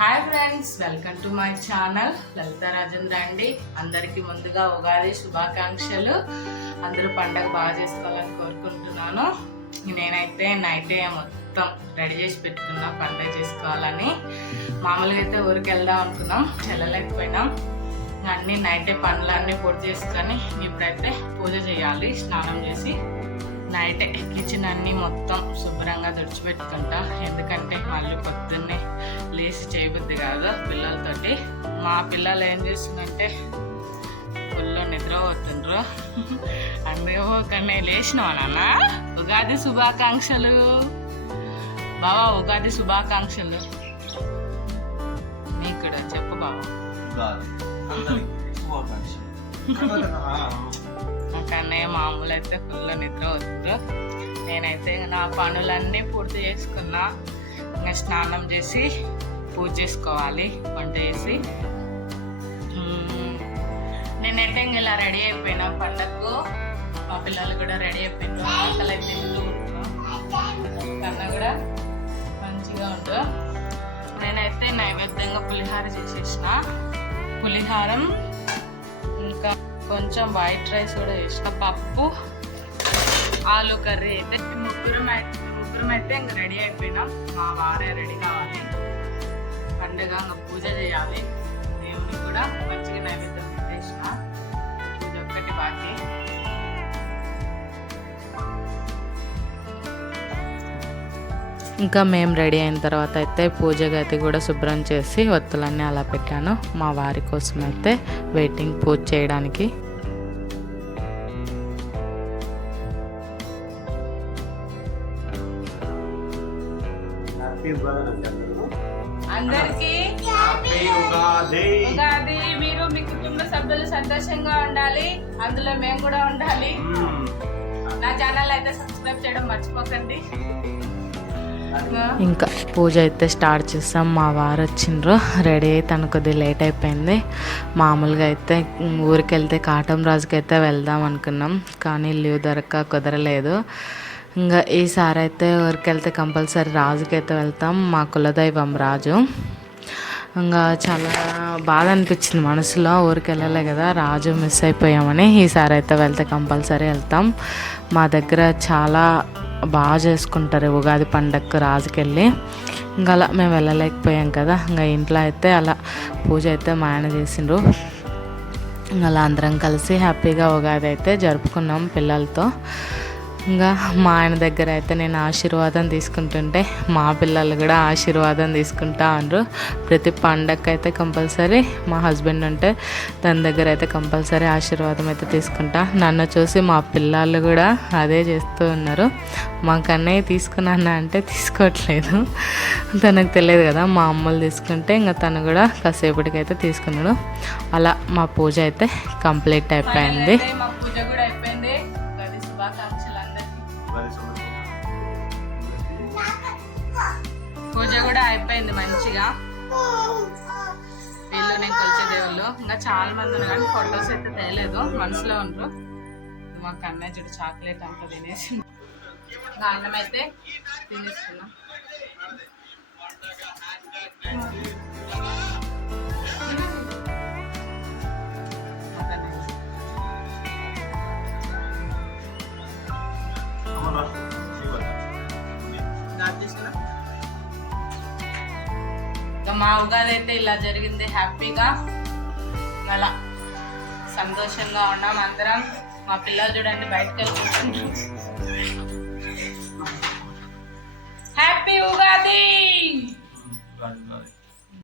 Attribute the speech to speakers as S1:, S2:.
S1: Hi friends welcome to my channel Lalitha Rajendra అండి అందరికీ ముందుగా ఉగాది శుభాకాంక్షలు. అందరూ పండగ బాగా చేసుకోవాలని కోరుకుంటున్నాను. నేనైతే నైట్ మొత్తం రెడీ చేసి పెట్టుకున్నా పండగ చేసుకోవాలని. మామూలుగా అయితే ఊరికి వెళ్దాం అనుకున్నాం వెళ్ళలేకపోయినాం. అన్నీ అన్ని నైటే పనులన్నీ పూర్తి చేసుకొని ఇప్పుడైతే పూజ చేయాలి స్నానం చేసి. నైట్ కిచెన్ అన్ని మొత్తం శుభ్రంగా తుడిచిపెట్టుకుంటా. ఎందుకంటే మళ్ళీ పొద్దున్నే లేచి చేయబుద్ది కాదు పిల్లలతోటి. మా పిల్లలు ఏం చేస్తుందంటే ఫుల్లో నిద్రపోతుండ్రు. అందుకే కానీ లేచినావా నాన్న? ఉగాది శుభాకాంక్షలు. బావా ఉగాది శుభాకాంక్షలు. మీ ఇక్కడ చెప్పు బావా.
S2: అందరికి శుభాకాంక్షలు.
S1: అన్నయ్య మామూలు అయితే ఫుల్ నిద్ర వద్దు నేనైతే నా పనులన్నీ పూర్తి చేసుకున్నా. ఇంకా స్నానం చేసి పూజ చేసుకోవాలి వంట చేసి. నేనైతే ఇంక ఇలా రెడీ అయిపోయినా పండగకు మా పిల్లలు కూడా రెడీ అయిపోయిన ఆకలి అయితే కన్నా కూడా మంచిగా ఉండు. నేనైతే నైవేద్యంగా పులిహార చేసేసిన. పులిహారం కొంచెం వైట్ రైస్ కూడా చేసిన పప్పు ఆలు కర్రీ అయితే ముగ్గురం అయితే ముగ్గురం అయితే ఇంక రెడీ అయిపోయినాం. మా వారే రెడీ కావాలి. పండుగ ఇంకా పూజ చేయాలి. దేవునికి కూడా మంచిగా నైవేద్యం పెట్టేసిన. పూజ ఒక్కటి బాకీ.
S3: ఇంకా మేము రెడీ అయిన తర్వాత అయితే పూజ గది కూడా శుభ్రం చేసి ఒత్తులన్నీ అలా పెట్టాను. మా వారి కోసం అయితే వెయిటింగ్ పూజ చేయడానికి.
S1: అందరికీ
S2: ఉగాది
S1: మీరు మీ కుటుంబ సభ్యులు సంతోషంగా ఉండాలి. అందులో మేము కూడా ఉండాలి.
S2: మ్మ్.
S1: నా ఛానల్ అయితే సబ్స్క్రైబ్ చేయడం మర్చిపోకండి.
S3: ఇంకా పూజ అయితే స్టార్ట్ చేస్తాం మా వారు వచ్చిండ్రు. రెడీ అయి తను కొద్దిగా లేట్ అయిపోయింది. మామూలుగా అయితే ఊరికి వెళ్తే కాటం రాజుకి అయితే వెళ్దాం అనుకున్నాం. కానీ లీవ్ దొరక్క కుదరలేదు. ఇంకా ఈసారి అయితే ఊరికి వెళ్తే కంపల్సరీ రాజుకి అయితే వెళ్తాం. మా కులదైవం రాజు. ఇంకా చాలా బాధ అనిపించింది మనసులో. ఊరికి వెళ్ళలే కదా రాజు మిస్ అయిపోయామని. ఈసారి అయితే వెళ్తే కంపల్సరీ వెళ్తాం. మా దగ్గర చాలా బాగా చేసుకుంటారు. ఉగాది పండగకు రాజుకెళ్ళి ఇంకా అలా మేము వెళ్ళలేకపోయాం కదా. ఇంకా ఇంట్లో అయితే అలా పూజ అయితే మా ఆయన చేసిండ్రు ఇంకా అలా అందరం కలిసి హ్యాపీగా ఉగాది అయితే జరుపుకున్నాం పిల్లలతో. ఇంకా మా ఆయన దగ్గర అయితే నేను ఆశీర్వాదం తీసుకుంటుంటే మా పిల్లలు కూడా ఆశీర్వాదం తీసుకుంటా అన్నారు. ప్రతి పండగకి అయితే కంపల్సరీ మా హస్బెండ్ ఉంటే తన దగ్గర అయితే కంపల్సరీ ఆశీర్వాదం అయితే తీసుకుంటా. నన్ను చూసి మా పిల్లలు కూడా అదే చేస్తూ ఉన్నారు. మా కన్నయ్య తీసుకున్నాను అంటే తీసుకోవట్లేదు. తనకు తెలియదు కదా మా అమ్మలు తీసుకుంటే ఇంకా తను కూడా కాసేపటికైతే తీసుకున్నాడు. అలా మా పూజ అయితే కంప్లీట్ అయిపోయింది.
S1: మా పూజ కూడా అయిపోయింది మంచిగా. వీళ్ళు నేను కొలిచే దేవుళ్ళు. ఇంకా చాలా మంది ఉన్నారు కానీ ఫొటోస్ అయితే తేలేదు. మనసులో ఉండరు. మా కన్నయ్య చూడు చాక్లెట్ అంతా తినేసి ఇంకా అయితే తినేసుకున్నాం. మా ఉగాది అయితే ఇలా జరిగింది. హ్యాపీగా అలా సంతోషంగా ఉన్నాం అందరం. మా పిల్లలు చూడండి బయటకు వెళ్ళి హ్యాపీ ఉగాది!